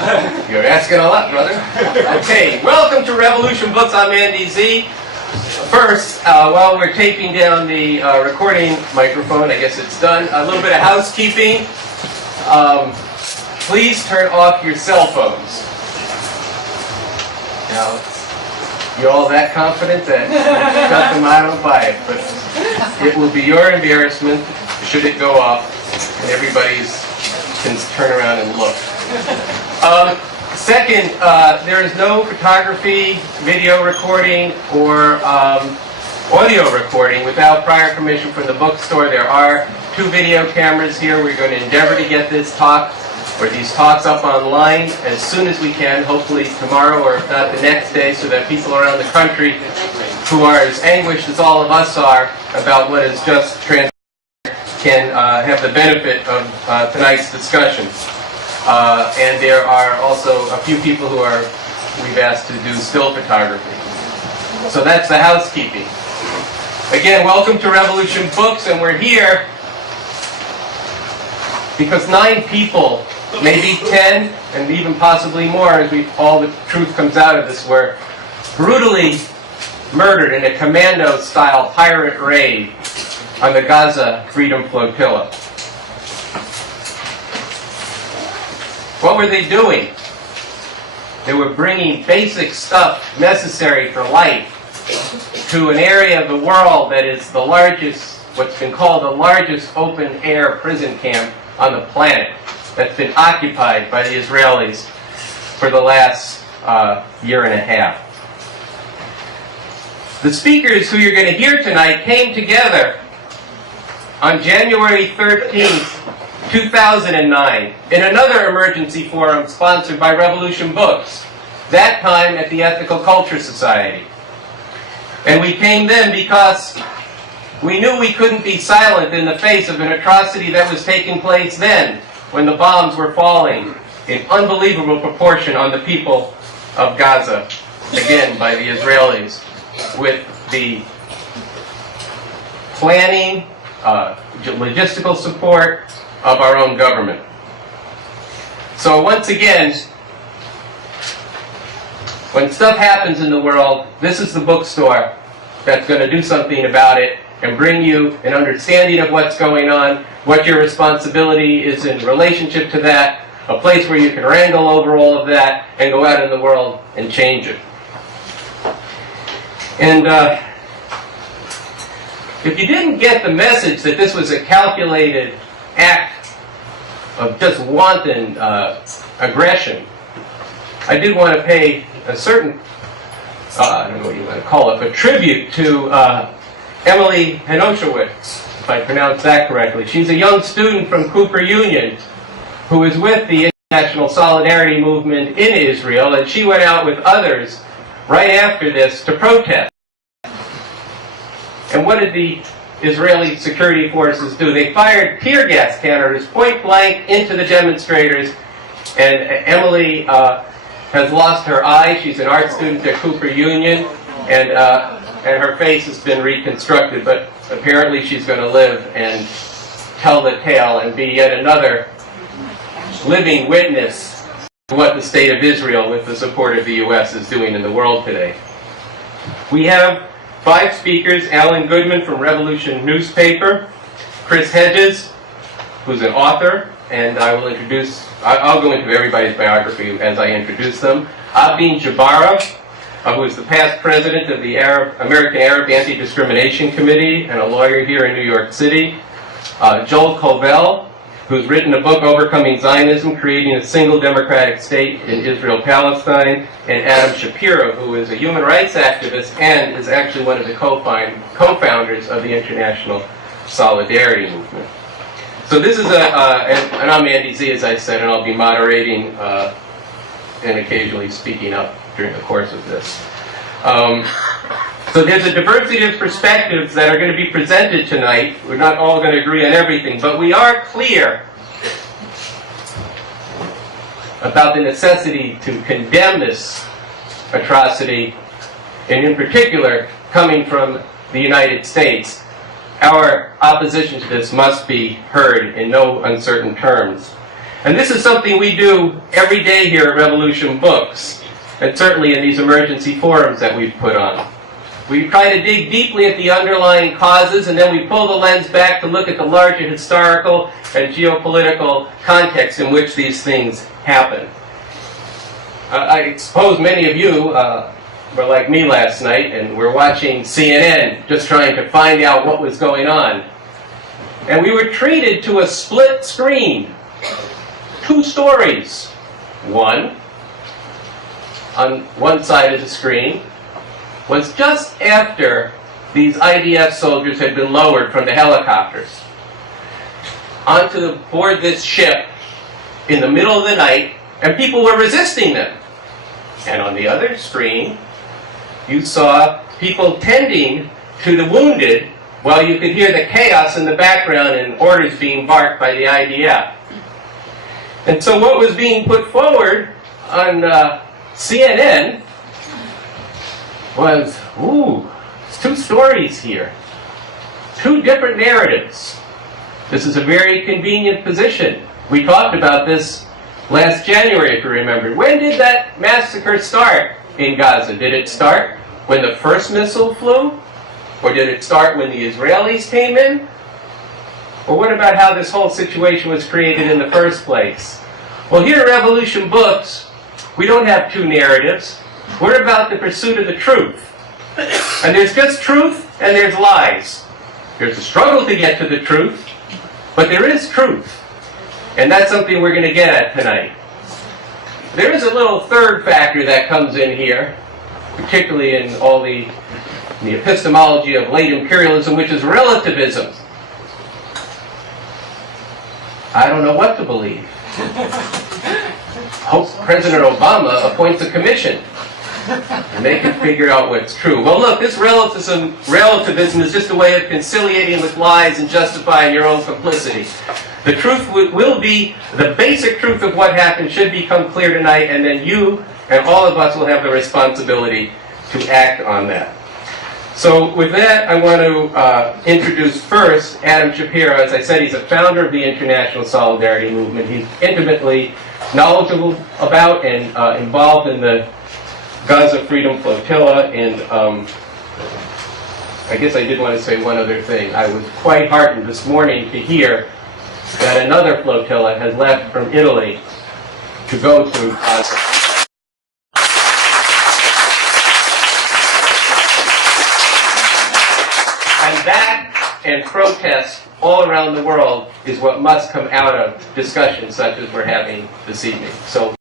You're asking a lot, brother. Okay, welcome to Revolution Books. I'm Andy Zee. First, while we're taping down the recording microphone, I guess it's done, a little bit of housekeeping. Please turn off your cell phones. Now, you're all that confident that shut them, I don't buy it, but it will be your embarrassment should it go off and everybody's can turn around and look. Second, there is no photography, video recording, or audio recording without prior permission from the bookstore. There are 2 video cameras here. We're going to endeavor to get this talk or these talks up online as soon as we can, hopefully tomorrow or if not the next day, so that people around the country who are as anguished as all of us are about what has just transpired can have the benefit of tonight's discussion. And there are also a few people who we've asked to do still photography. So that's the housekeeping. Again, welcome to Revolution Books, and we're here because 9 people, maybe 10, and even possibly more, as all the truth comes out of this, were brutally murdered in a commando-style pirate raid on the Gaza Freedom Flotilla. What were they doing? They were bringing basic stuff necessary for life to an area of the world that is the largest, what's been called the largest open-air prison camp on the planet, that's been occupied by the Israelis for the last year and a half. The speakers who you're going to hear tonight came together on January 13th, 2009, in another emergency forum sponsored by Revolution Books, that time at the Ethical Culture Society. And we came then because we knew we couldn't be silent in the face of an atrocity that was taking place then, when the bombs were falling in unbelievable proportion on the people of Gaza, again by the Israelis, with the planning, logistical support of our own government. So once again, when stuff happens in the world, this is the bookstore that's going to do something about it and bring you an understanding of what's going on, what your responsibility is in relationship to that, a place where you can wrangle over all of that and go out in the world and change it. And if you didn't get the message that this was a calculated act of just wanton aggression, I did want to pay a certain, I don't know what you want to call it, but tribute to Emily Henoshowitz, if I pronounced that correctly. She's a young student from Cooper Union who is with the International Solidarity Movement in Israel, and she went out with others right after this to protest. And what did the Israeli security forces do? They fired tear gas cannons point blank into the demonstrators, and Emily has lost her eye. She's an art student at Cooper Union, and her face has been reconstructed, but apparently she's going to live and tell the tale and be yet another living witness to what the state of Israel, with the support of the U.S., is doing in the world today. We have 5 speakers: Alan Goodman from Revolution Newspaper, Chris Hedges, who's an author, and I'll go into everybody's biography as I introduce them. Abin Jabara, who is the past president of the American Arab Anti-Discrimination Committee and a lawyer here in New York City. Joel Kovel, who's written a book, Overcoming Zionism, Creating a Single Democratic State in Israel-Palestine, and Adam Shapiro, who is a human rights activist and is actually one of the co-founders of the International Solidarity Movement. So this is and I'm Andy Zee, as I said, and I'll be moderating and occasionally speaking up during the course of this. So there's a diversity of perspectives that are going to be presented tonight. We're not all going to agree on everything, but we are clear about the necessity to condemn this atrocity, and in particular, coming from the United States. Our opposition to this must be heard in no uncertain terms. And this is something we do every day here at Revolution Books, and certainly in these emergency forums that we've put on. We try to dig deeply at the underlying causes, and then we pull the lens back to look at the larger historical and geopolitical context in which these things happen. I suppose many of you were like me last night, and were watching CNN, just trying to find out what was going on. And we were treated to a split screen. 2 stories. One, on one side of the screen, was just after these IDF soldiers had been lowered from the helicopters onto board this ship in the middle of the night, and people were resisting them. And on the other screen, you saw people tending to the wounded while you could hear the chaos in the background and orders being barked by the IDF. And so what was being put forward on CNN was, it's 2 stories here. 2 different narratives. This is a very convenient position. We talked about this last January, if you remember. When did that massacre start in Gaza? Did it start when the first missile flew? Or did it start when the Israelis came in? Or what about how this whole situation was created in the first place? Well, here at Revolution Books, we don't have 2 narratives. We're about the pursuit of the truth. And there's just truth and there's lies. There's a struggle to get to the truth, but there is truth. And that's something we're going to get at tonight. There is a little third factor that comes in here, particularly in all the epistemology of late imperialism, which is relativism. I don't know what to believe. Hope President Obama appoints a commission and they can figure out what's true. Well, look, this relativism is just a way of conciliating with lies and justifying your own complicity. The truth will be, the basic truth of what happened should become clear tonight, and then you and all of us will have the responsibility to act on that. So with that, I want to introduce first Adam Shapiro. As I said, he's a founder of the International Solidarity Movement. He's intimately knowledgeable about and involved in the Gaza Freedom Flotilla. And I guess I did want to say one other thing. I was quite heartened this morning to hear that another flotilla has left from Italy to go to Gaza. And that and protests all around the world is what must come out of discussions such as we're having this evening. So